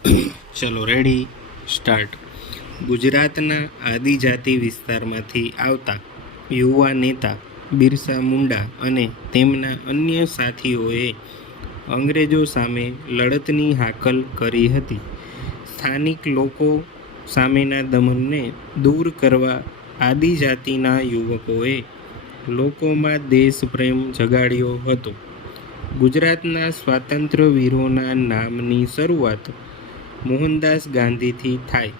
ચલો ready start. ગુજરાતના આદિજાતિ વિસ્તારમાંથી આવતા યુવા નેતા બિરસા મુંડા અને તેમના અન્ય સાથીઓએ અંગ્રેજો સામે લડતની હાકલ કરી હતી. સ્થાનિક લોકો સામેના દમનને દૂર કરવા આદિજાતિના યુવકોએ લોકોમાં દેશપ્રેમ જગાડ્યો હતો. ગુજરાતના સ્વાતંત્ર્ય વીરોના નામની શરૂઆત મોહનદાસ ગાંધીથી થાય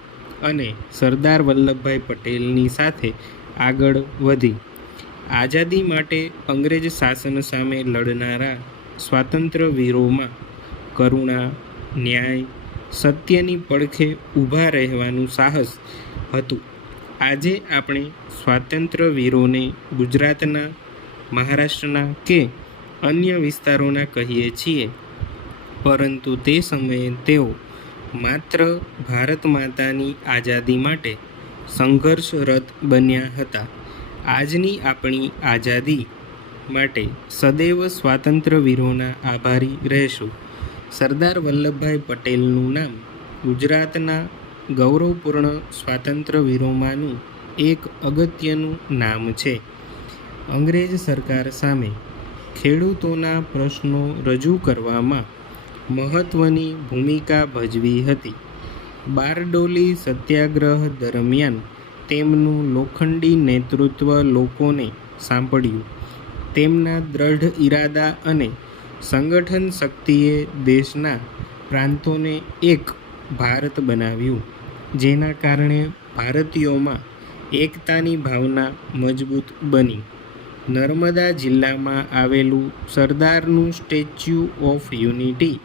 અને સરદાર વલ્લભભાઈ પટેલની સાથે આગળ વધી. આઝાદી માટે અંગ્રેજ શાસન સામે લડનારા સ્વાતંત્ર્ય વીરોમાં કરુણા, ન્યાય, સત્યની પડખે ઊભા રહેવાનું સાહસ હતું. આજે આપણે સ્વાતંત્ર્ય વીરોને ગુજરાતના, મહારાષ્ટ્રના કે અન્ય વિસ્તારોના કહીએ છીએ, પરંતુ તે સમયે તેઓ માત્ર ભારત માતાની આઝાદી માટે સંઘર્ષરત બન્યા હતા. આજની આપણી આઝાદી માટે સદૈવ સ્વાતંત્ર્ય વીરોના આભારી રહેશું. સરદાર વલ્લભભાઈ પટેલનું નામ ગુજરાતના ગૌરવપૂર્ણ સ્વાતંત્ર્ય વીરોમાંનું એક અગત્યનું નામ છે. અંગ્રેજ સરકાર સામે ખેડૂતોના પ્રશ્નો રજૂ કરવામાં મહત્ત્વની ભૂમિકા ભજવી હતી. બારડોલી સત્યાગ્રહ દરમિયાન તેમનું લોખંડી નેતૃત્વ લોકોને સાંપડ્યું. તેમના દ્રઢ ઇરાદા અને સંગઠન શક્તિએ દેશના પ્રાંતોને એક ભારત બનાવ્યું, જેના કારણે ભારતીયોમાં એકતાની ભાવના મજબૂત બની. નર્મદા જિલ્લામાં આવેલું સરદારનું સ્ટેચ્યુ ઓફ યુનિટી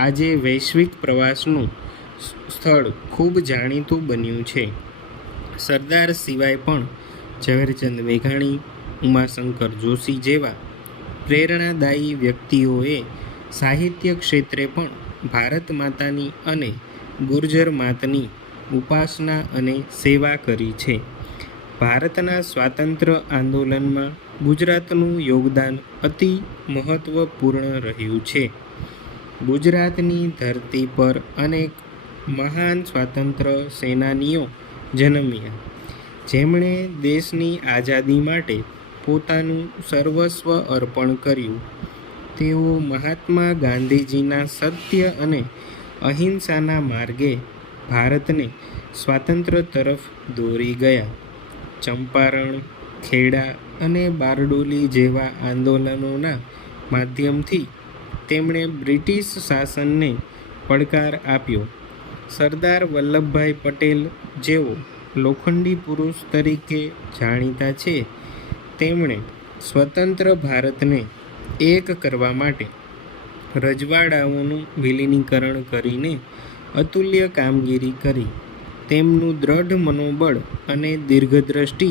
આજે વૈશ્વિક પ્રવાસનું સ્થળ ખૂબ જાણીતું બન્યું છે. સરદાર સિવાય પણ ઝવેરચંદ મેઘાણી, ઉમાશંકર જોશી જેવા પ્રેરણાદાયી વ્યક્તિઓએ સાહિત્ય ક્ષેત્રે પણ ભારત માતાની અને ગુર્જર માતની ઉપાસના અને સેવા કરી છે. ભારતના સ્વાતંત્ર્ય આંદોલનમાં ગુજરાતનું યોગદાન અતિ મહત્ત્વપૂર્ણ રહ્યું છે. ગુજરાતની ધરતી પર અનેક મહાન સ્વાતંત્ર્ય સેનાનીઓ જન્મ્યા, જેમણે દેશની આઝાદી માટે પોતાનું સર્વસ્વ અર્પણ કર્યું. તેઓ મહાત્મા ગાંધીજીના સત્ય અને અહિંસાના માર્ગે ભારતને સ્વાતંત્ર્ય તરફ દોરી ગયા. ચંપારણ, ખેડા અને બારડોલી જેવા આંદોલનોના માધ્યમથી તેમણે બ્રિટિશ શાસનને પડકાર આપ્યો. સરદાર વલ્લભભાઈ પટેલ, જેઓ લોખંડી પુરુષ તરીકે જાણીતા છે, તેમણે સ્વતંત્ર ભારતને એક કરવા માટે રજવાડાઓનું વિલીનીકરણ કરીને અતુલ્ય કામગીરી કરી. તેમનું દ્રઢ મનોબળ અને દીર્ઘદ્રષ્ટિ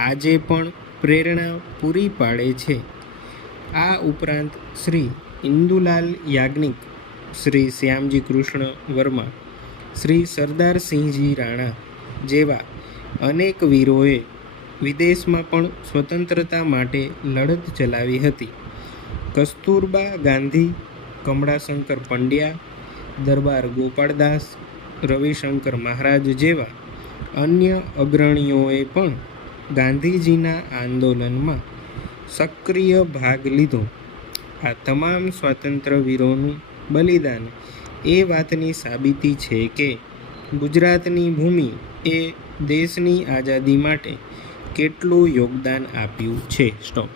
આજે પણ પ્રેરણા પૂરી પાડે છે. આ ઉપરાંત શ્રી ઇન્દુલાલ યાજ્ઞિક, શ્રી શ્યામજી કૃષ્ણ વર્મા, શ્રી સરદારસિંહજી રાણા જેવા અનેક વીરોએ વિદેશમાં પણ સ્વતંત્રતા માટે લડત ચલાવી હતી. કસ્તુરબા ગાંધી, કમળાશંકર પંડ્યા, દરબાર ગોપાળદાસ, રવિશંકર મહારાજ જેવા અન્ય અગ્રણીઓએ પણ ગાંધીજીના આંદોલનમાં સક્રિય ભાગ લીધો. આ તમામ સ્વાતંત્ર્ય વીરોનું બલિદાન એ વાતની સાબિતી છે કે ગુજરાતની ભૂમિ એ દેશની આઝાદી માટે કેટલું યોગદાન આપ્યું છે. સ્ટોપ.